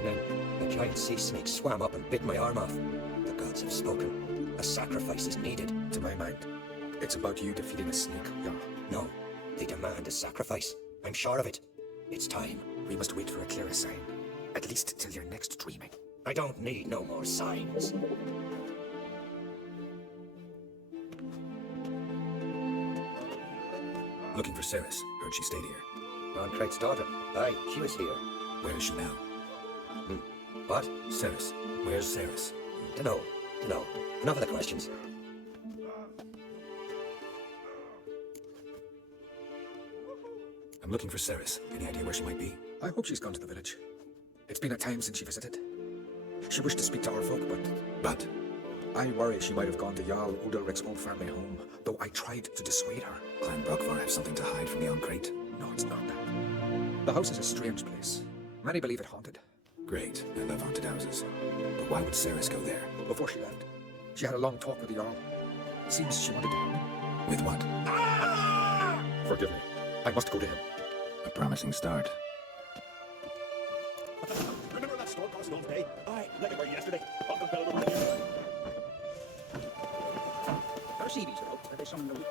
and then a giant sea snake swam up and bit my arm off. The gods have spoken. A sacrifice is needed. To my mind, it's about you defeating a snake, yeah. No, they demand a sacrifice. I'm sure of it. It's time. We must wait for a clearer sign. At least till your next dreaming. I don't need no more signs. Looking for Ceres. Heard she stayed here. Craig's daughter. Aye, she was here. Where is she now? What? Ceres. Where's Ceres? Dunno. Enough of the questions. I'm looking for Ceres. Any idea where she might be? I hope she's gone to the village. It's been a time since she visited. She wished to speak to our folk, but... I worry she might have gone to Jarl Udalric's old family home, though I tried to dissuade her. Clan Brockvar have something to hide from the Uncrate? No, it's not that. The house is a strange place. Many believe it haunted. Great. I love haunted houses. But why would Ceres go there? Before she left, she had a long talk with the Jarl. Seems she wanted to help. With what? Forgive me. I must go to him. A promising start. Remember that storm caused all day? Aye, like it were yesterday. Up and fell over here. How see these folk? Are they some no weaker?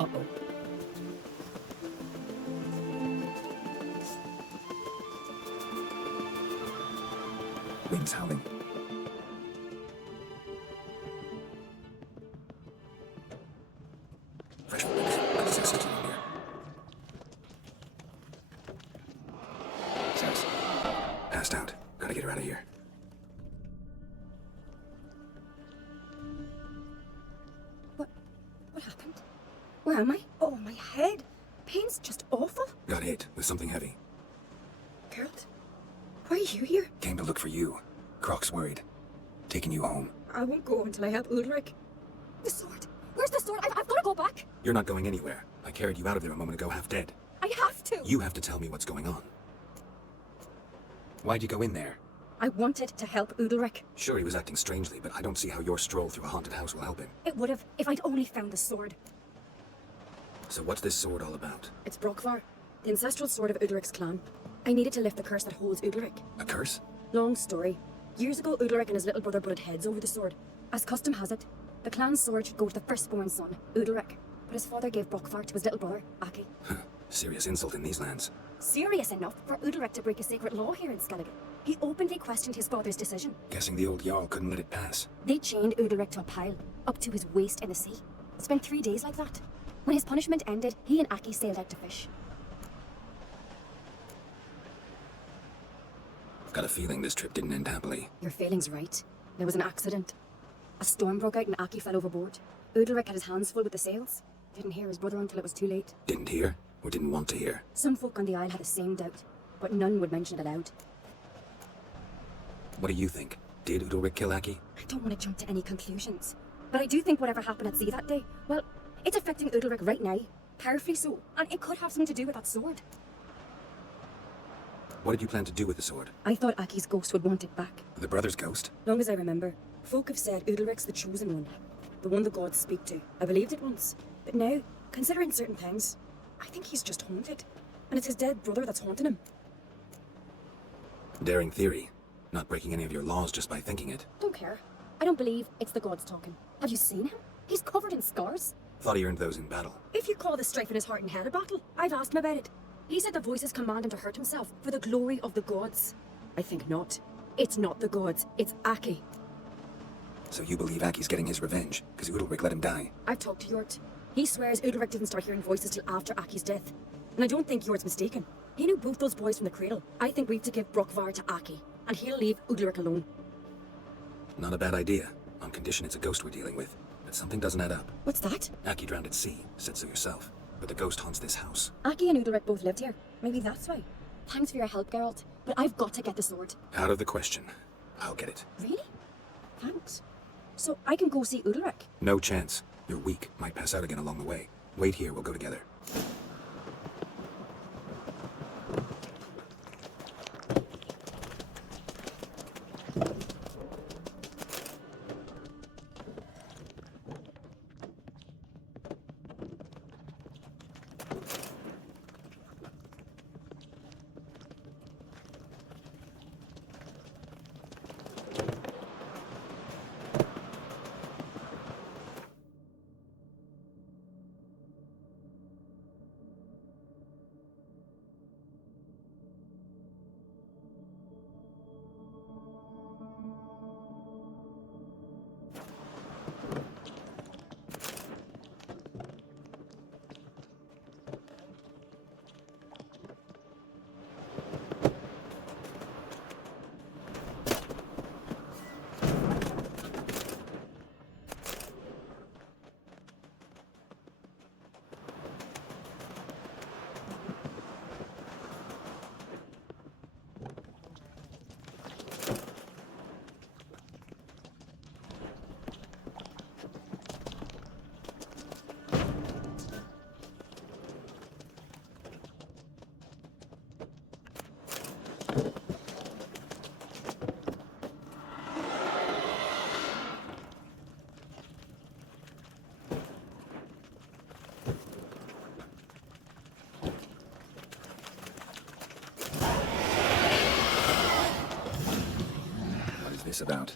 Uh-oh. Winds howling. Fresh winds. Good to see such a here. Ceres. Passed out. Gotta get her out of here. What happened? Where am I? Oh, my head. Pain's just awful. Got hit with something heavy. Geralt, why are you here? Came to look for you. Croc's worried. Taking you home. I won't go until I help Ulrich. The sword. Where's the sword? I've got to go back. You're not going anywhere. I carried you out of there a moment ago half dead. I have to. You have to tell me what's going on. Why'd you go in there? I wanted to help Ulrich. Sure, he was acting strangely, but I don't see how your stroll through a haunted house will help him. It would have if I'd only found the sword. So what's this sword all about? It's Brockvar, the ancestral sword of Ulrich's clan. I needed to lift the curse that holds Ulrich. A curse? Long story. Years ago, Ulrich and his little brother butted heads over the sword. As custom has it, the clan's sword should go to the firstborn son, Ulrich. But his father gave Brockvar to his little brother, Aki. Serious insult in these lands. Serious enough for Ulrich to break a sacred law here in Skellige. He openly questioned his father's decision. Guessing the old Jarl couldn't let it pass. They chained Ulrich to a pile, up to his waist in the sea. Spent 3 days like that. When his punishment ended, he and Aki sailed out to fish. Got a feeling this trip didn't end happily. Your feeling's right. There was an accident. A storm broke out and Aki fell overboard. Ulrich had his hands full with the sails. Didn't hear his brother until it was too late. Didn't hear, or didn't want to hear? Some folk on the isle had the same doubt, but none would mention it aloud. What do you think? Did Udalric kill Aki? I don't want to jump to any conclusions, but I do think whatever happened at sea that day, well, it's affecting Udalric right now. Powerfully so, and it could have something to do with that sword. What did you plan to do with the sword? I thought Aki's ghost would want it back. The brother's ghost? Long as I remember, folk have said Udalric's the chosen one. The one the gods speak to. I believed it once. But now, considering certain things, I think he's just haunted. And it's his dead brother that's haunting him. Daring theory. Not breaking any of your laws just by thinking it. Don't care. I don't believe it's the gods talking. Have you seen him? He's covered in scars. Thought he earned those in battle. If you call the strife in his heart and head a battle, I've asked him about it. He said the voices command him to hurt himself for the glory of the gods. I think not. It's not the gods, it's Aki. So you believe Aki's getting his revenge, because Udalric let him die? I've talked to Jort. He swears Udalric didn't start hearing voices till after Aki's death. And I don't think Jort's mistaken. He knew both those boys from the cradle. I think we've to give Brockvar to Aki, and he'll leave Udalric alone. Not a bad idea, on condition it's a ghost we're dealing with. But something doesn't add up. What's that? Aki drowned at sea, said so yourself. But the ghost haunts this house. Aki and Udalric both lived here. Maybe that's why. Thanks for your help, Geralt. But I've got to get the sword. Out of the question. I'll get it. Really? Thanks. So I can go see Udalric? No chance. You're weak. Might pass out again along the way. Wait here, we'll go together. this about?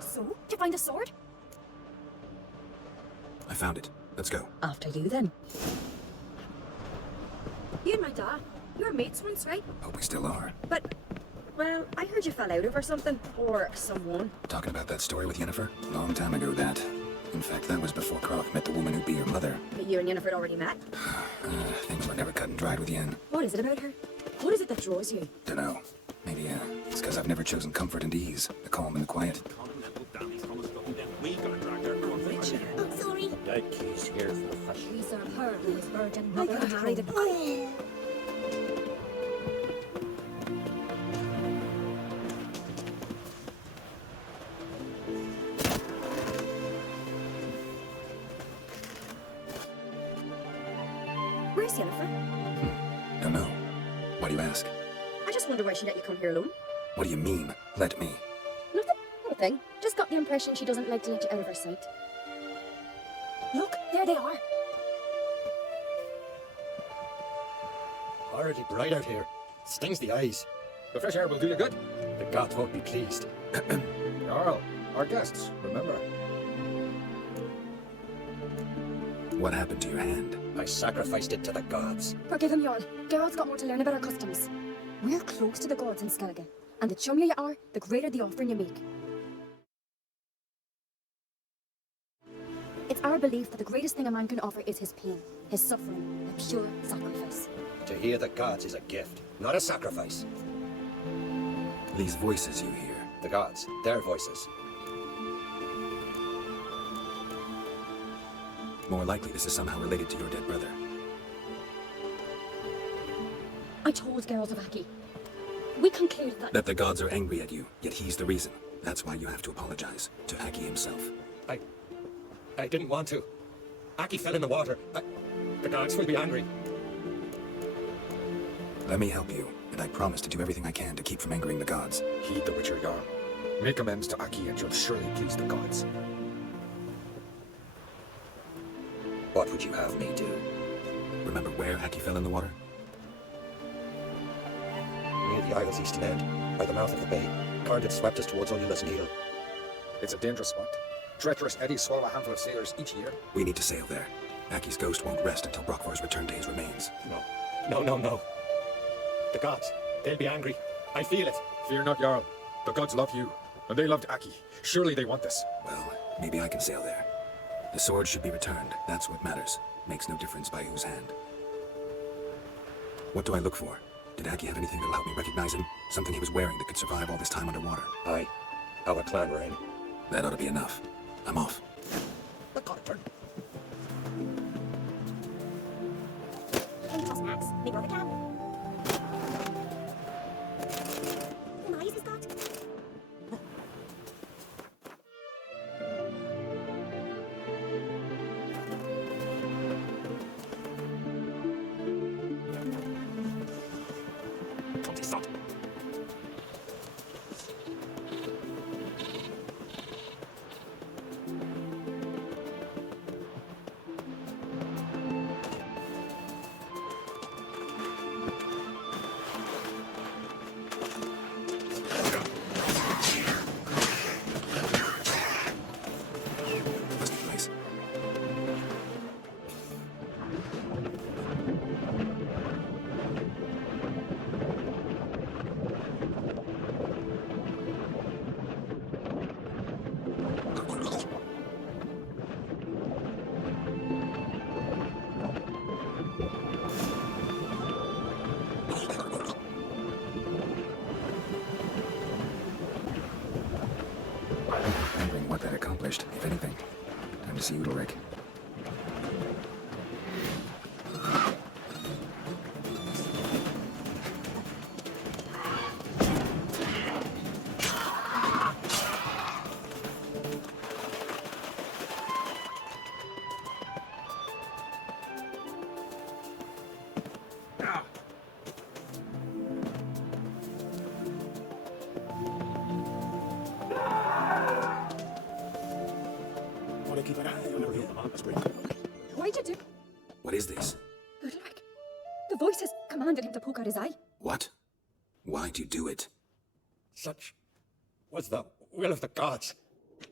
So, did you find a sword? I found it. Let's go. After you, then. You and my dad, you were mates once, right? Hope we still are. But, well, I heard you fell out over something. Or someone. Talking about that story with Yennefer? Long time ago, that. In fact, that was before Croc met the woman who'd be your mother. But you and Yennefer had already met? Things were never cut and dried with Yen. What is it about her? What is it that draws you? Dunno. Maybe, it's because I've never chosen comfort and ease, the calm and the quiet. We gotta drag her from Richard. Oh, sorry. He's here for the fish. We serve her and his virgin mother and married it. Where's Yennefer? Don't know. Why do you ask? I just wonder why she let you come here alone. What do you mean, let me? Nothing. Nothing. Just got the impression she doesn't like to let you out of her sight. Look, there they are. Horribly bright out here. Stings the eyes. The fresh air will do you good. The gods won't be pleased. Jarl, our guests, remember. What happened to your hand? I sacrificed it to the gods. Forgive him, Jarl. Geralt's got more to learn about our customs. We're close to the gods in Skellige, and the chummier you are, the greater the offering you make. It's our belief that the greatest thing a man can offer is his pain, his suffering, a pure sacrifice. To hear the gods is a gift, not a sacrifice. These voices you hear. The gods, their voices. More likely this is somehow related to your dead brother. I told Geralt of Aki. We conclude That the gods are angry at you, yet he's the reason. That's why you have to apologize to Aki himself. I didn't want to. Aki fell in the water. The gods will be angry. Let me help you, and I promise to do everything I can to keep from angering the gods. Heed the Witcher, Jarl. Make amends to Aki and you'll surely please the gods. What would you have me do? Remember where Aki fell in the water? Near the Isle's eastern end, by the mouth of the bay. Current had swept us towards Ullula's Needle. It's a dangerous spot. Treacherous eddies swallow a handful of sailors each year. We need to sail there. Aki's ghost won't rest until Brockvar's returned to his remains. No. The gods, they'll be angry. I feel it. Fear not, Jarl. The gods love you, and they loved Aki. Surely they want this. Well, maybe I can sail there. The sword should be returned. That's what matters. Makes no difference by whose hand. What do I look for? Did Aki have anything that'll help me recognize him? Something he was wearing that could survive all this time underwater? Aye. Our clan were in. That ought to be enough. I'm off. The god turn. Hey, toss Max. My brother can. The noise he's got. Wondering what that accomplished, if anything. Time to see Udalric. to keep an eye on the real monastery. Why'd you do? What is this? Udalric, the voices commanded him to poke out his eye. What? Why'd you do it? Such was the will of the gods.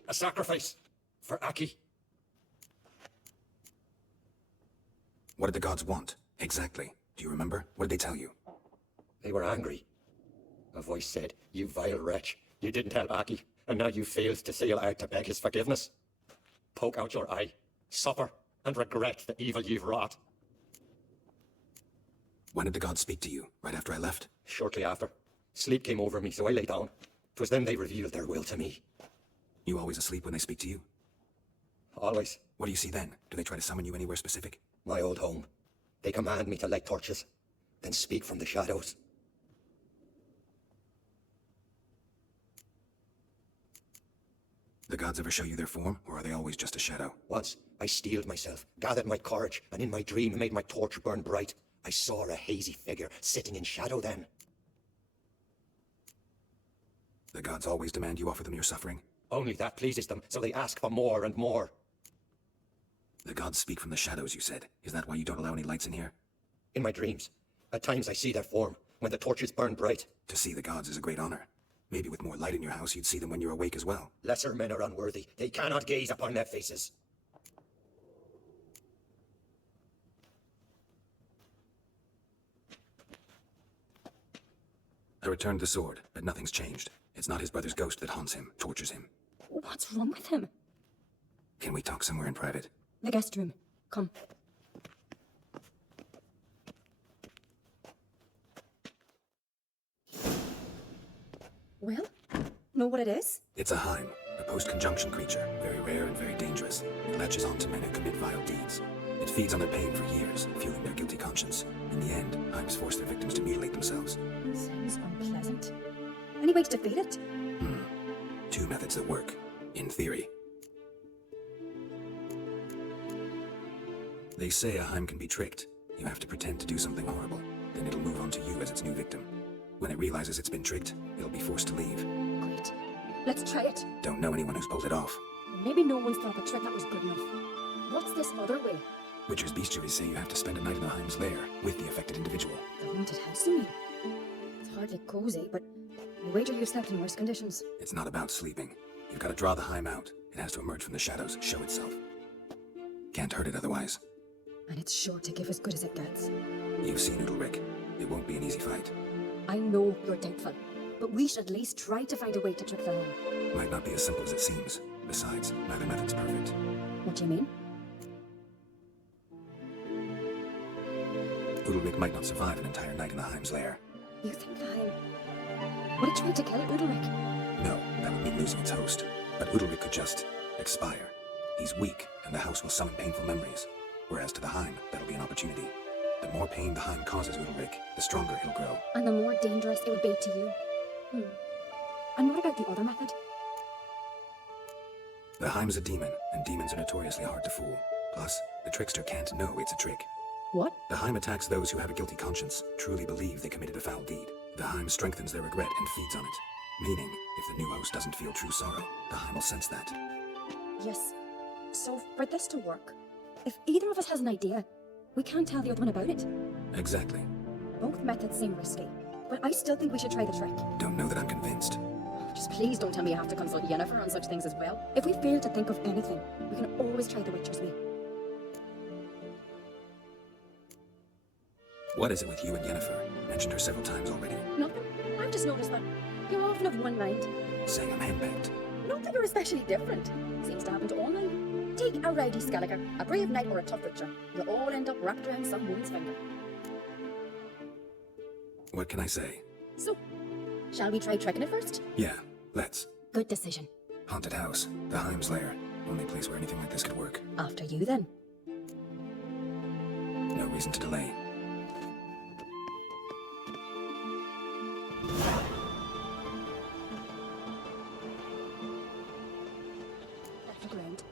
A sacrifice for Aki. What did the gods want? Exactly. Do you remember? What did they tell you? They were angry. A voice said, "You vile wretch, you didn't help Aki, and now you failed to sail out to beg his forgiveness. Poke out your eye, suffer, and regret the evil you've wrought." When did the gods speak to you? Right after I left? Shortly after, sleep came over me, so I lay down. 'Twas then they revealed their will to me. You always asleep when they speak to you? Always. What do you see then? Do they try to summon you anywhere specific? My old home. They command me to light torches, then speak from the shadows. The gods ever show you their form, or are they always just a shadow? Once, I steeled myself, gathered my courage, and in my dream made my torch burn bright. I saw a hazy figure sitting in shadow then. The gods always demand you offer them your suffering? Only that pleases them, so they ask for more and more. The gods speak from the shadows, you said. Is that why you don't allow any lights in here? In my dreams, at times I see their form, when the torches burn bright. To see the gods is a great honor. Maybe with more light in your house, you'd see them when you're awake as well. Lesser men are unworthy. They cannot gaze upon their faces. I returned the sword, but nothing's changed. It's not his brother's ghost that haunts him, tortures him. What's wrong with him? Can we talk somewhere in private? The guest room. Come. Well, know what it is? It's a Heim, a post-conjunction creature, very rare and very dangerous. It latches on to men who commit vile deeds. It feeds on their pain for years, fueling their guilty conscience. In the end, Heims force their victims to mutilate themselves. Sounds unpleasant. Any way to defeat it? Two methods that work, in theory. They say a Heim can be tricked. You have to pretend to do something horrible. Then it'll move on to you as its new victim. When it realizes it's been tricked, it'll be forced to leave. Great. Let's try it. Don't know anyone who's pulled it off. Maybe no one's thought the trick that was good enough. What's this other way? Witcher's bestiaries say you have to spend a night in the Heim's lair with the affected individual. The haunted house, you mean? It's hardly cozy, but I wager you slept in worse conditions. It's not about sleeping. You've got to draw the Heim out. It has to emerge from the shadows, show itself. Can't hurt it otherwise. And it's sure to give as good as it gets. You've seen Udalric. It won't be an easy fight. I know you're doubtful, but we should at least try to find a way to trick the Heim. Might not be as simple as it seems. Besides, neither method's perfect. What do you mean? Udalric might not survive an entire night in the Heim's lair. You think the Heim would it try to kill Udalric? No, that would mean losing its host. But Udalric could just expire. He's weak, and the house will summon painful memories. Whereas to the Heim, that'll be an opportunity. The more pain the Heim causes Udalric, the stronger it'll grow. And the more dangerous it would be to you. And what about the other method? The Heim's a demon, and demons are notoriously hard to fool. Plus, the trickster can't know it's a trick. What? The Heim attacks those who have a guilty conscience, truly believe they committed a foul deed. The Heim strengthens their regret and feeds on it. Meaning, if the new host doesn't feel true sorrow, the Heim will sense that. Yes. So for this to work, if either of us has an idea, we can't tell the other one about it. Exactly. Both methods seem risky, but I still think we should try the trick. Don't know that I'm convinced. Just please don't tell me I have to consult Yennefer on such things as well. If we fail to think of anything, we can always try the Witcher's way. What is it with you and Yennefer? Mentioned her several times already. Nothing. I've just noticed that you're often of one mind. Saying I'm henpecked. Not that you're especially different. Seems to happen to all men. Take a rowdy Skelliger, a brave knight or a tough Witcher. You'll all end up wrapped around some woman's finger. What can I say? So, shall we try tricking it first? Yeah, let's. Good decision. Haunted house, the Heim's lair. Only place where anything like this could work. After you then. No reason to delay. Left the ground.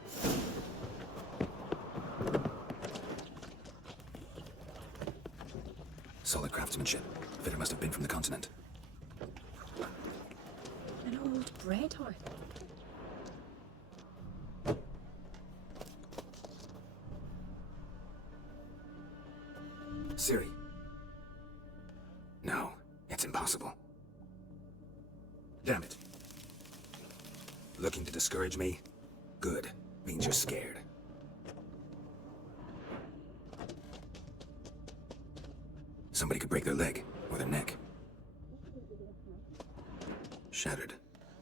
Solid craftsmanship. Fitter must have been from the continent. An old bread hearth. Siri. No, it's impossible. Damn it. Looking to discourage me? Good. Means you're scared. Somebody could break their leg, or their neck. Shattered.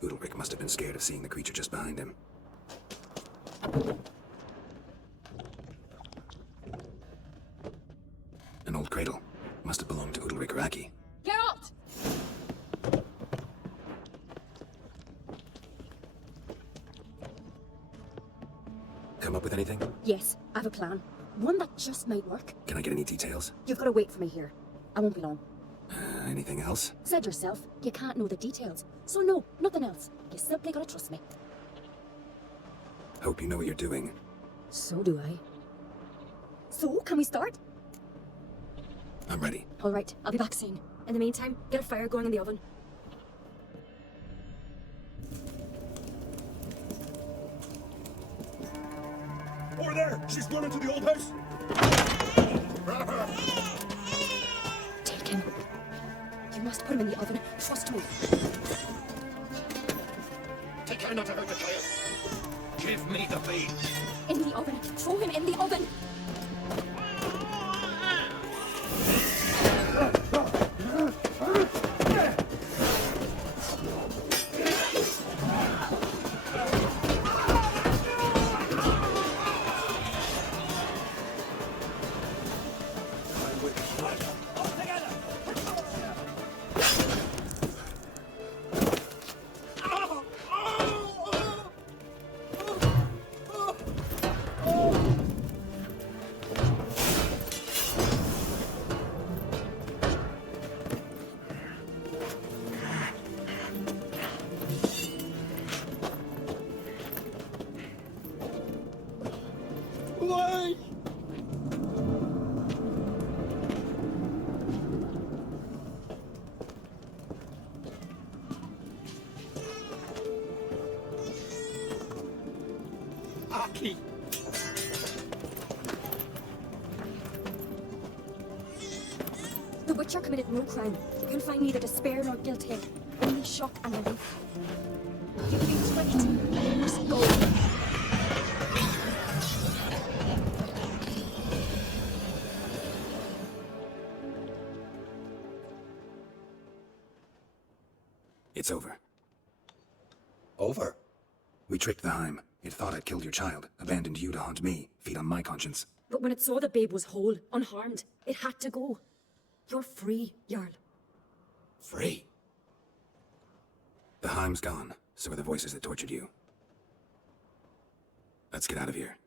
Udalric must have been scared of seeing the creature just behind him. An old cradle. Must have belonged to Udalric or Aki. Geralt! Come up with anything? Yes, I have a plan. One that just might work. Can I get any details? You've got to wait for me here. I won't be long. Anything else? Said yourself, you can't know the details. So no, nothing else. You simply gotta trust me. Hope you know what you're doing. So do I. So, can we start? I'm ready. All right, I'll be back soon. In the meantime, get a fire going in the oven. Over there! She's running to the old house! Take him. You must put him in the oven. Trust me. Take care not to hurt the child. Give me the blade. In the oven. Throw him in the oven. Why? Aki. The Witcher committed no crime. You can find neither despair nor guilt here. Only shock and relief. You can be tricked. You must go. It's over. Over. We tricked the Heim. It thought I'd killed your child, abandoned you to haunt me, feed on my conscience. But when it saw the babe was whole, unharmed, it had to go. You're free, Jarl. Free. The Heim's gone, so are the voices that tortured you. Let's get out of here.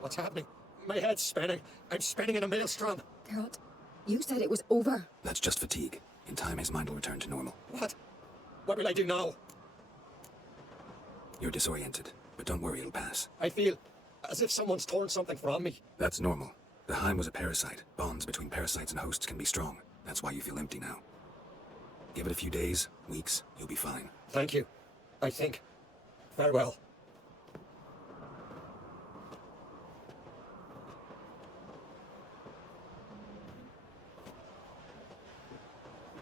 What's happening? My head's spinning. I'm spinning in a maelstrom. Geralt, you said it was over. That's just fatigue. In time, his mind will return to normal. What? What will I do now? You're disoriented, but don't worry, it'll pass. I feel as if someone's torn something from me. That's normal. The Heim was a parasite. Bonds between parasites and hosts can be strong. That's why you feel empty now. Give it a few days, weeks, you'll be fine. Thank you. I think. Farewell.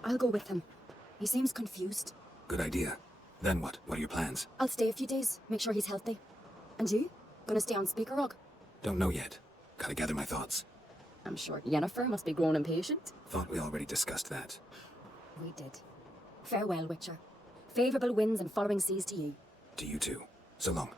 I'll go with him. He seems confused. Good idea. Then what? What are your plans? I'll stay a few days, make sure he's healthy. And you? Gonna stay on Speaker Rock? Don't know yet. Gotta gather my thoughts. I'm sure Yennefer must be grown impatient. Thought we already discussed that. We did. Farewell, Witcher. Favourable winds and following seas to you. To you too. So long.